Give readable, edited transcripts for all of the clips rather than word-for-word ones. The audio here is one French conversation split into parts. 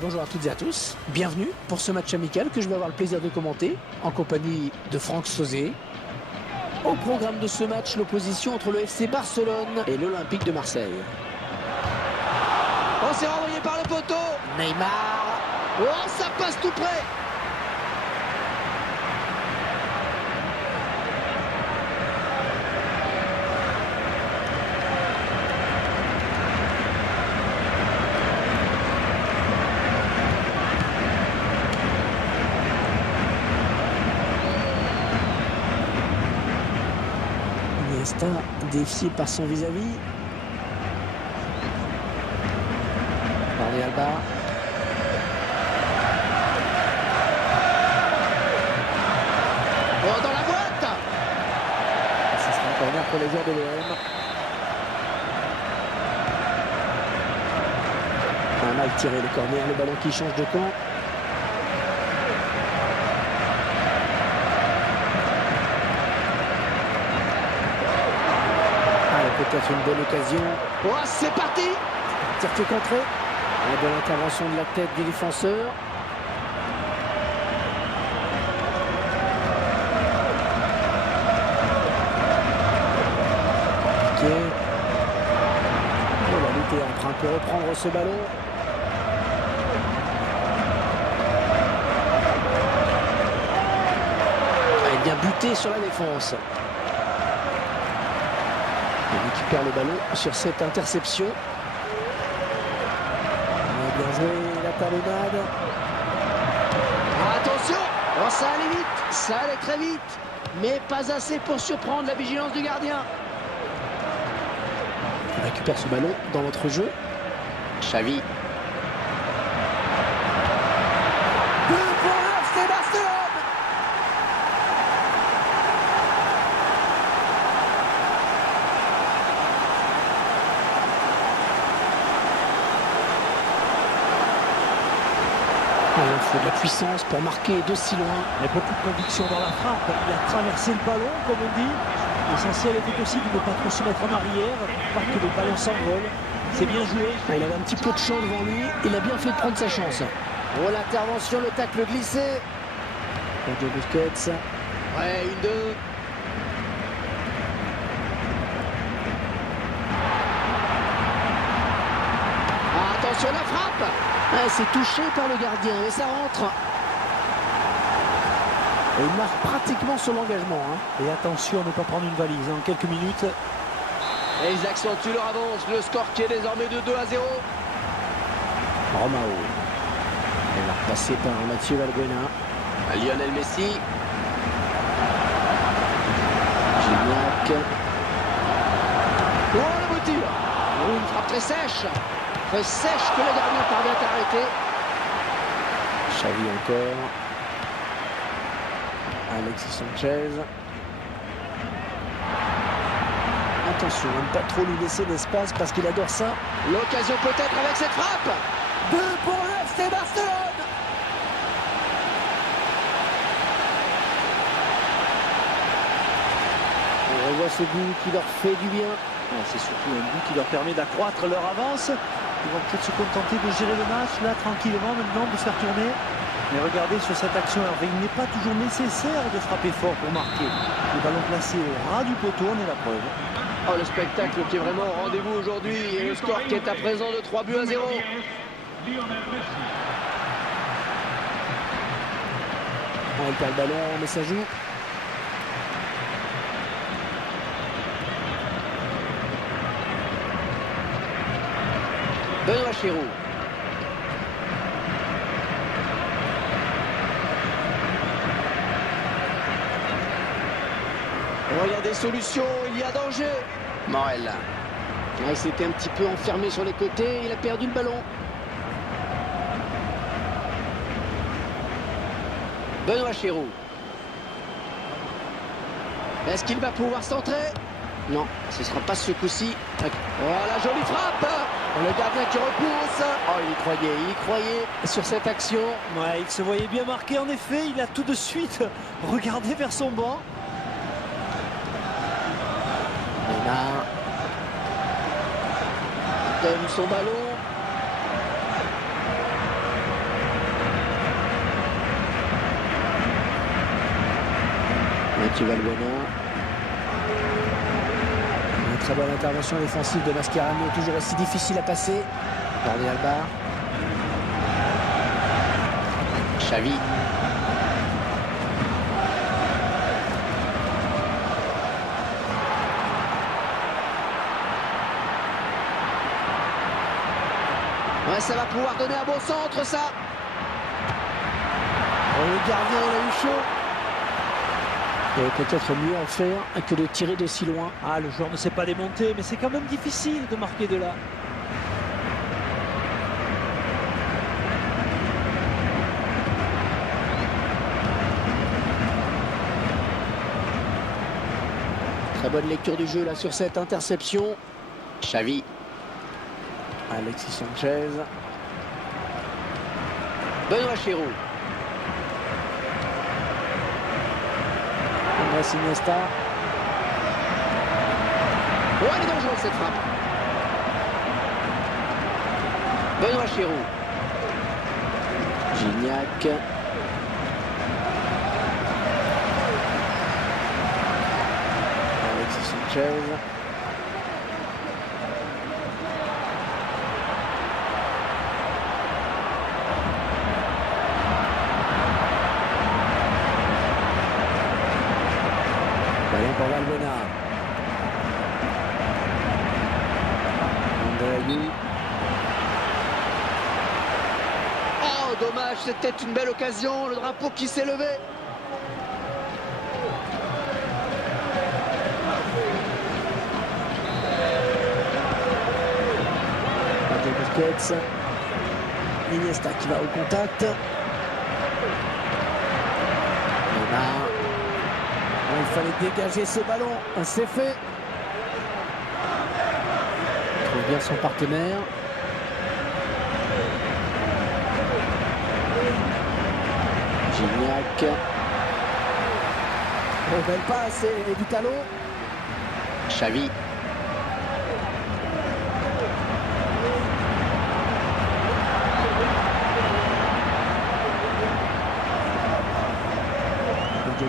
Bonjour à toutes et à tous, bienvenue pour ce match amical que je vais avoir le plaisir de commenter en compagnie de Franck Sauzet. Au programme de ce match, l'opposition entre le FC Barcelone et l'Olympique de Marseille. Oh, c'est renvoyé par le poteau. Neymar. Oh, ça passe tout près. Iniesta défié par son vis-à-vis. Jordi Alba. Oh, dans la boîte. Ce sera un corner pour les joueurs de l'OM. Un mal tiré le corner, le ballon qui change de camp. Peut-être une bonne occasion. Oh, c'est parti. Tir qui est contré. La bonne intervention de la tête du défenseur. Ok. Oh, la lutte est en train de reprendre ce ballon. Elle est bien butée sur la défense. Il récupère le ballon sur cette interception. Bien joué, la talonnade. Attention. Oh, ça allait vite. Ça allait très vite. Mais pas assez pour surprendre la vigilance du gardien. On récupère ce ballon dans notre jeu. Xavi. But pour le FC Barcelone. Il faut de la puissance pour marquer de si loin. Il y a beaucoup de conviction dans la frappe. Il a traversé le ballon, comme on dit. L'essentiel était aussi de ne pas trop se mettre en arrière, pas que le ballon s'envole. C'est bien joué. Il avait un petit peu de champ devant lui. Il a bien fait de prendre sa chance. Oh, l'intervention, le tacle glissé. Sergio Busquets. Ouais, une, deux. Attention, la frappe. Ah, c'est touché par le gardien et ça rentre. Et il marque pratiquement sur l'engagement. Et attention à ne pas prendre une valise en quelques minutes. Et ils accentuent leur avance. Le score qui est désormais de 2-0. Romao. Elle va repasser par Mathieu Valbuena. Lionel Messi. Gignac. Oh, le beau tir. Oh, une frappe très sèche. Très sèche que le gardien parvient à arrêter. Xavi encore. Alexis Sanchez. Attention, ne pas trop lui laisser l'espace parce qu'il adore ça. L'occasion peut-être avec cette frappe. But pour le FC Barcelone. On revoit ce but qui leur fait du bien. C'est surtout un but qui leur permet d'accroître leur avance. Ils vont peut-être se contenter de gérer le match, là, tranquillement, maintenant, de faire tourner. Mais regardez sur cette action, il n'est pas toujours nécessaire de frapper fort pour marquer. Le ballon placé au ras du poteau, on est la preuve. Oh, le spectacle qui est vraiment au rendez-vous aujourd'hui. Et le score qui est à présent de 3-0. On perd le ballon, mais ça joue. Benoît Chirou. Oh, il y a des solutions, il y a danger. Morel. Il s'était un petit peu enfermé sur les côtés, il a perdu le ballon. Benoît Chirou. Est-ce qu'il va pouvoir centrer? Non, ce ne sera pas ce coup-ci. Oh, la jolie frappe. Le gardien qui repousse. Oh, il y croyait sur cette action. Ouais, il se voyait bien marqué, en effet. Il a tout de suite regardé vers son banc. Neymar donne son ballon. Mathieu Valbuena. Une très bonne intervention défensive de Mascherano, toujours aussi difficile à passer. Jordi Alba. Xavi. Ouais, ça va pouvoir donner un bon centre, ça. Oh, le gardien, il a eu chaud. Il y avait peut-être mieux à faire que de tirer de si loin. Ah, le joueur ne s'est pas démonté, mais c'est quand même difficile de marquer de là. Très bonne lecture du jeu là sur cette interception. Xavi. Alexis Sanchez. Benoît Chéroux. Andrés Iniesta. Oh, elle est dangereuse cette frappe. Benoît Chéroux. Gignac. Alexis Sanchez. Ballon pour Valbuena. André Ayew. Oh, dommage, c'était une belle occasion. Le drapeau qui s'est levé. Busquets. Iniesta qui va au contact. Neymar. Bon, il fallait dégager ce ballon. C'est fait. Il trouve bien son partenaire. Gignac. Oh, belle passe et du talon. Xavi.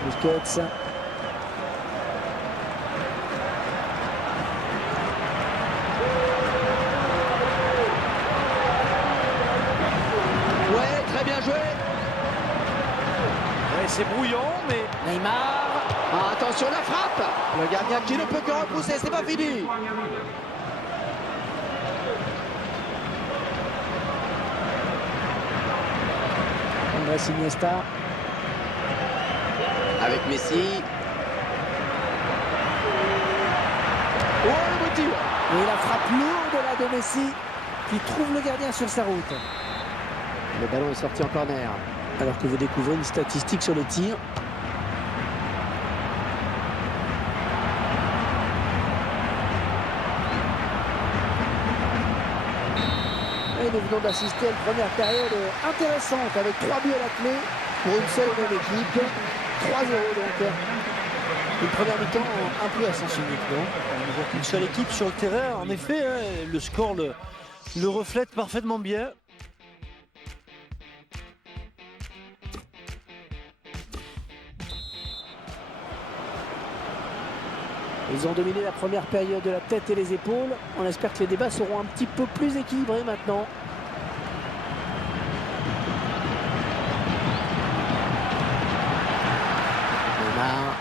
Busquets. Ouais, très bien joué. Ouais, c'est brouillon, mais Neymar. Ah, attention, la frappe. Le gardien qui ne peut que repousser, c'est pas fini. Andrés Iniesta. Avec Messi. Oh, le beau tir. Et la frappe lourde là de Messi qui trouve le gardien sur sa route. Le ballon est sorti en corner. Alors que vous découvrez une statistique sur les tirs. Et nous venons d'assister à une première période intéressante avec 3 buts à la clé pour une seule et même équipe. 3-0 donc. Une première mi-temps un peu à sens unique, non? on ne voit qu'une seule équipe sur le terrain. En effet, hein, le score le reflète parfaitement bien. Ils ont dominé la première période de la tête et les épaules. On espère que les débats seront un petit peu plus équilibrés maintenant. Neymar.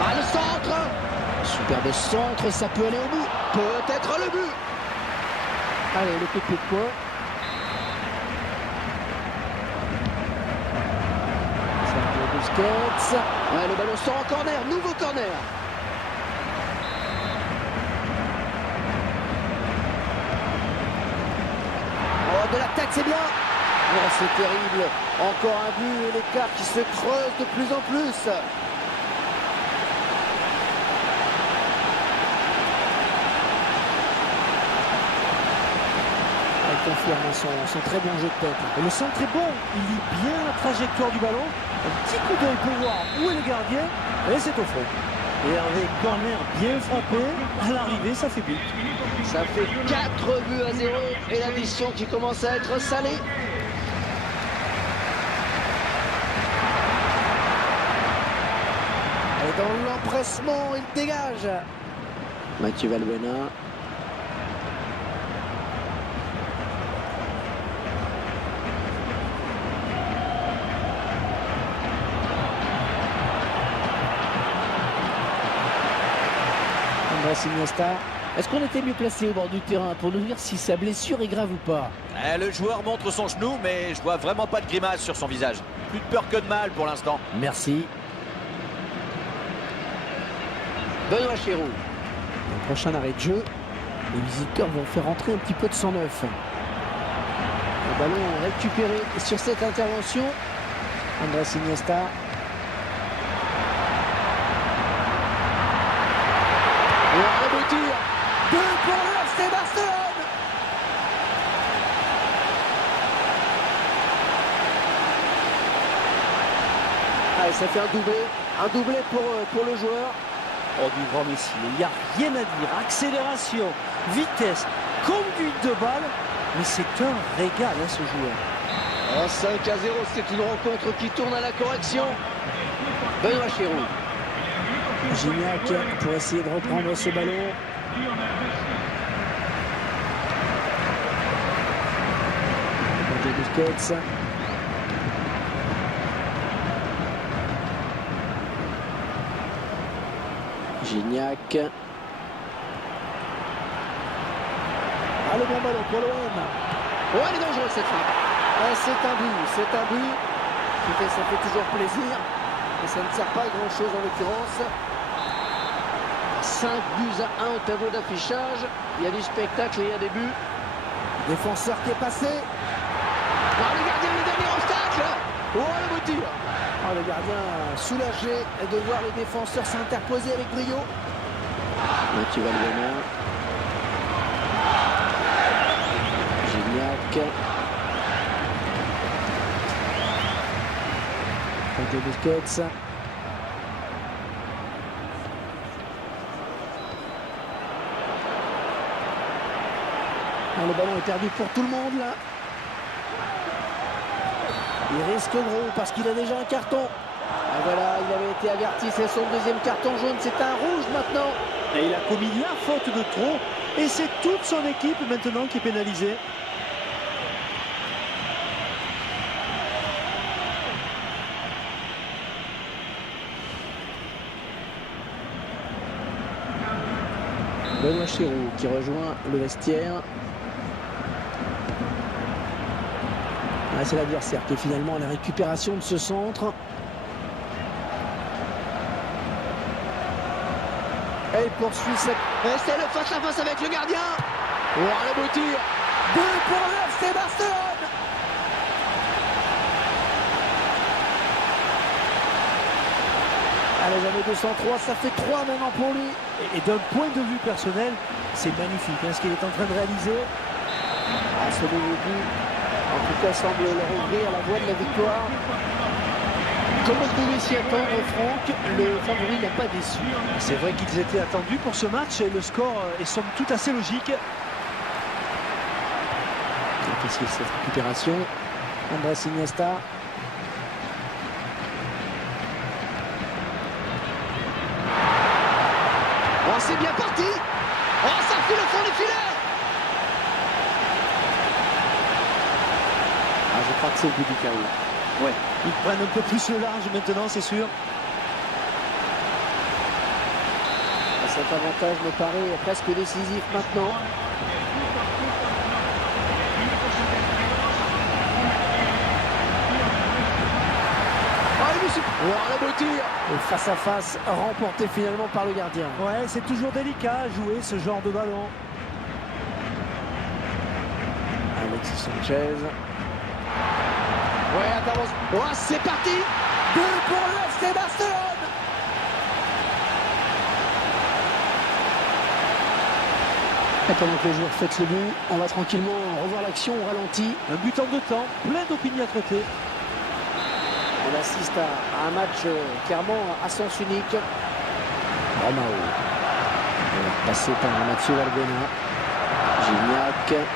Ah, le centre. Superbe centre, ça peut aller au bout. Peut-être le but. Allez, le coup de pied de poing. Sergio Busquets. Ouais, le ballon sort en corner. Nouveau corner. Oh, de la tête, c'est bien. Oh, c'est terrible. Encore un but et l'écart qui se creuse de plus en plus. il confirme son très bon jeu de tête. Et le centre est bon, il lit bien la trajectoire du ballon. Un petit coup d'œil pour voir où est le gardien. Et c'est au fond. Et Hervé, corner bien frappé. À l'arrivée, ça fait but. Ça fait 4 buts à 0 et la mission qui commence à être salée. Et dans l'empressement, il dégage. Mathieu Valbuena. Andrés Iniesta. Est-ce qu'on était mieux placé au bord du terrain pour nous dire si sa blessure est grave ou pas? Le joueur montre son genou, mais je vois vraiment pas de grimace sur son visage. Plus de peur que de mal pour l'instant. Merci. Benoît Chéroux. Le prochain arrêt de jeu. Les visiteurs vont faire entrer un petit peu de sang neuf. Le ballon récupéré sur cette intervention. Andrés Iniesta. Le beau tir. 2 pour le FC Barcelone. Allez, ça fait un doublé pour le joueur. Oh, du grand Messi, il n'y a rien à dire. Accélération, vitesse, conduite de balle. Mais c'est un régal, hein, ce joueur. 5 à 0, c'est une rencontre qui tourne à la correction. Benoît Chéroux. Gignac pour essayer de reprendre ce ballon. Busquets. Gignac. Ah, le bon ballon pour l'OM. Oh, elle est dangereuse cette frappe. Ah, c'est un but. Ça fait toujours plaisir. Mais ça ne sert pas à grand chose en l'occurrence. 5 buts à 1 au tableau d'affichage. Il y a du spectacle et il y a des buts. Défenseur qui est passé. Ah, le gardien, le dernier obstacle. Oh, le beau tir. Ah, le gardien soulagé de voir les défenseurs s'interposer avec brio. Mathieu Valbuena. Gignac. Sergio Busquets. Ah, le ballon est perdu pour tout le monde là. Il risque gros parce qu'il a déjà un carton. Ah, voilà, il avait été averti, c'est son deuxième carton jaune, c'est un rouge maintenant. Et il a commis la faute de trop. Et c'est toute son équipe maintenant qui est pénalisée. Benoît Chéroux qui rejoint le vestiaire. Ah, c'est l'adversaire qui est finalement à la récupération de ce centre. Et il poursuit cette... Et c'est le face-à-face avec le gardien. Oh, le beau tir. 2 pour le FC Barcelone. Allez, jamais 203, ça fait 3 maintenant pour lui. Et d'un point de vue personnel, c'est magnifique hein, ce qu'il est en train de réaliser. Ah, ce nouveau but, en tout cas, semble leur ouvrir la voie de la victoire. Comme on pouvait s'y attendre, Franck, le favori n'a pas déçu. C'est vrai qu'ils étaient attendus pour ce match et le score est somme toute assez logique. Difficile cette récupération. Andrés Iniesta. Oh, c'est bien parti. Oh, ça file au fond du filet. Ah, je crois que c'est le but du carré. Ouais. Ils prennent un peu plus le large maintenant, c'est sûr. Cet avantage me paraît presque décisif maintenant. Oh, le beau tir. Et face à face, remporté finalement par le gardien. Ouais, c'est toujours délicat à jouer ce genre de ballon. Alexis Sanchez. Ouais, intervention. Oh, c'est parti. 2 pour le FC Barcelone. Et pendant que les joueurs fêtent le but, on va tranquillement revoir l'action au ralenti. Un but en 2 temps, plein d'opiniâtreté. On assiste à un match clairement à sens unique. Romao. Passé par Mathieu Valbuena. Gignac.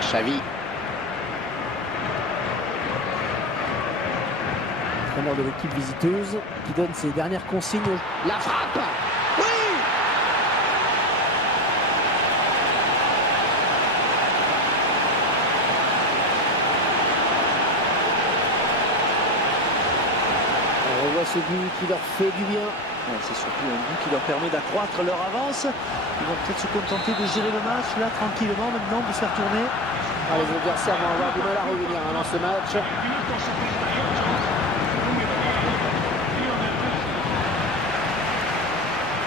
Xavi. Entraîneur de l'équipe visiteuse qui donne ses dernières consignes. La frappe. Oui. On revoit ce but qui leur fait du bien. Ouais, c'est surtout un but qui leur permet d'accroître leur avance. Ils vont peut-être se contenter de gérer le match là tranquillement maintenant, de se faire tourner. Ah, les adversaires vont avoir du mal à revenir dans ce match.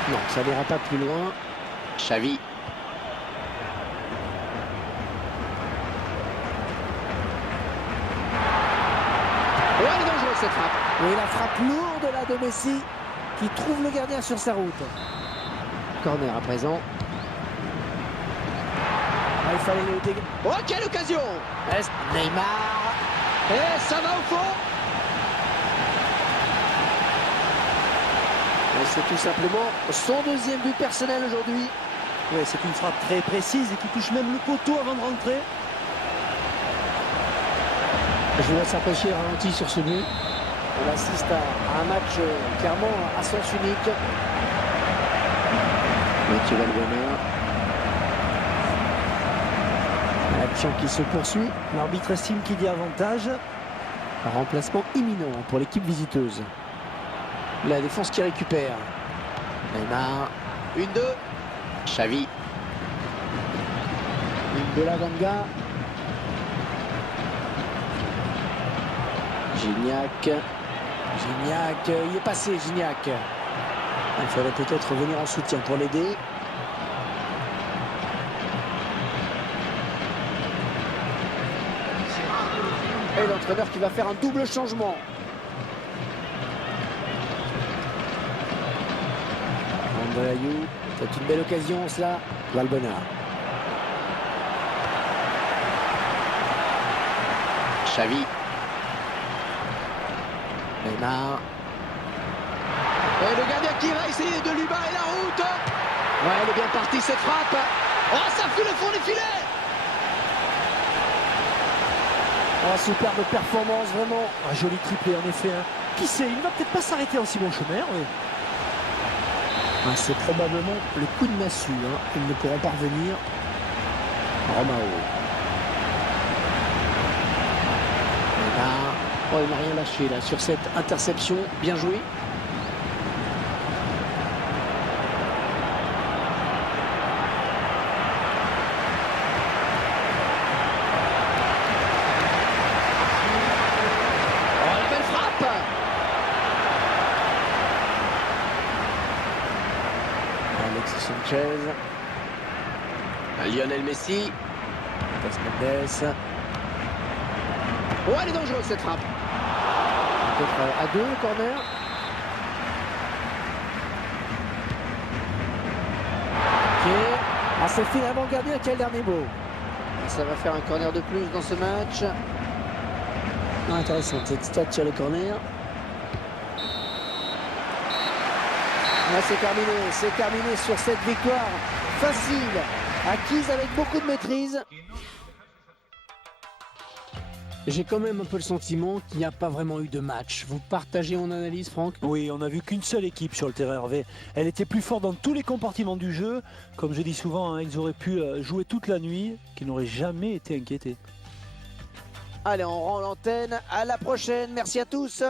Non, ça n'ira pas plus loin. Xavi. Ouais, elle est dangereuse cette frappe. Oui, la frappe lourde là de Messi qui trouve le gardien sur sa route. Corner à présent. Ah, il fallait le dégager. Oh, quelle occasion. Neymar. Et ça va au fond. Et c'est tout simplement son deuxième but personnel aujourd'hui. Ouais, c'est une frappe très précise et qui touche même le poteau avant de rentrer. Je vais s'apprécier ralenti sur ce but. On assiste à un match clairement à sens unique. Mathieu Valbuena. L'action qui se poursuit. L'arbitre estime qu'il y a avantage. Un remplacement imminent pour l'équipe visiteuse. La défense qui récupère. Neymar. 1-2. Xavi. Une de la Ganga. Gignac. Gignac. Il est passé, Gignac. Il faudrait peut-être revenir en soutien pour l'aider. Et l'entraîneur qui va faire un double changement. Andreayou, c'est une belle occasion cela. Valbuena. Xavi. Neymar. Et le gardien qui va essayer de lui barrer la route. Ouais, elle est bien partie cette frappe. Oh, ça fout le fond des filets. Oh, superbe performance, vraiment. Un joli triplé en effet. Hein. Qui sait, il va peut-être pas s'arrêter en si bon chemin. Oui. Ah, c'est probablement le coup de massue. Hein. Ils ne pourront pas revenir. Romao. Neymar. Oh, il n'a rien lâché là sur cette interception. Bien joué. Oh, la belle frappe. Alexis Sanchez. Lionel Messi. Cascades. Oh, elle est dangereuse cette frappe. Peut-être à deux, le corner. Ok. Ah, c'est finalement le gardien qui a le dernier mot. Ça va faire un corner de plus dans ce match. Ah, intéressant cette stat sur le corner. Là, c'est terminé sur cette victoire facile, acquise avec beaucoup de maîtrise. J'ai quand même un peu le sentiment qu'il n'y a pas vraiment eu de match. Vous partagez mon analyse, Franck? Oui, on n'a vu qu'une seule équipe sur le terrain, Hervé. Elle était plus forte dans tous les compartiments du jeu. Comme je dis souvent, hein, ils auraient pu jouer toute la nuit, qu'ils n'auraient jamais été inquiétés. Allez, on rend l'antenne. À la prochaine. Merci à tous.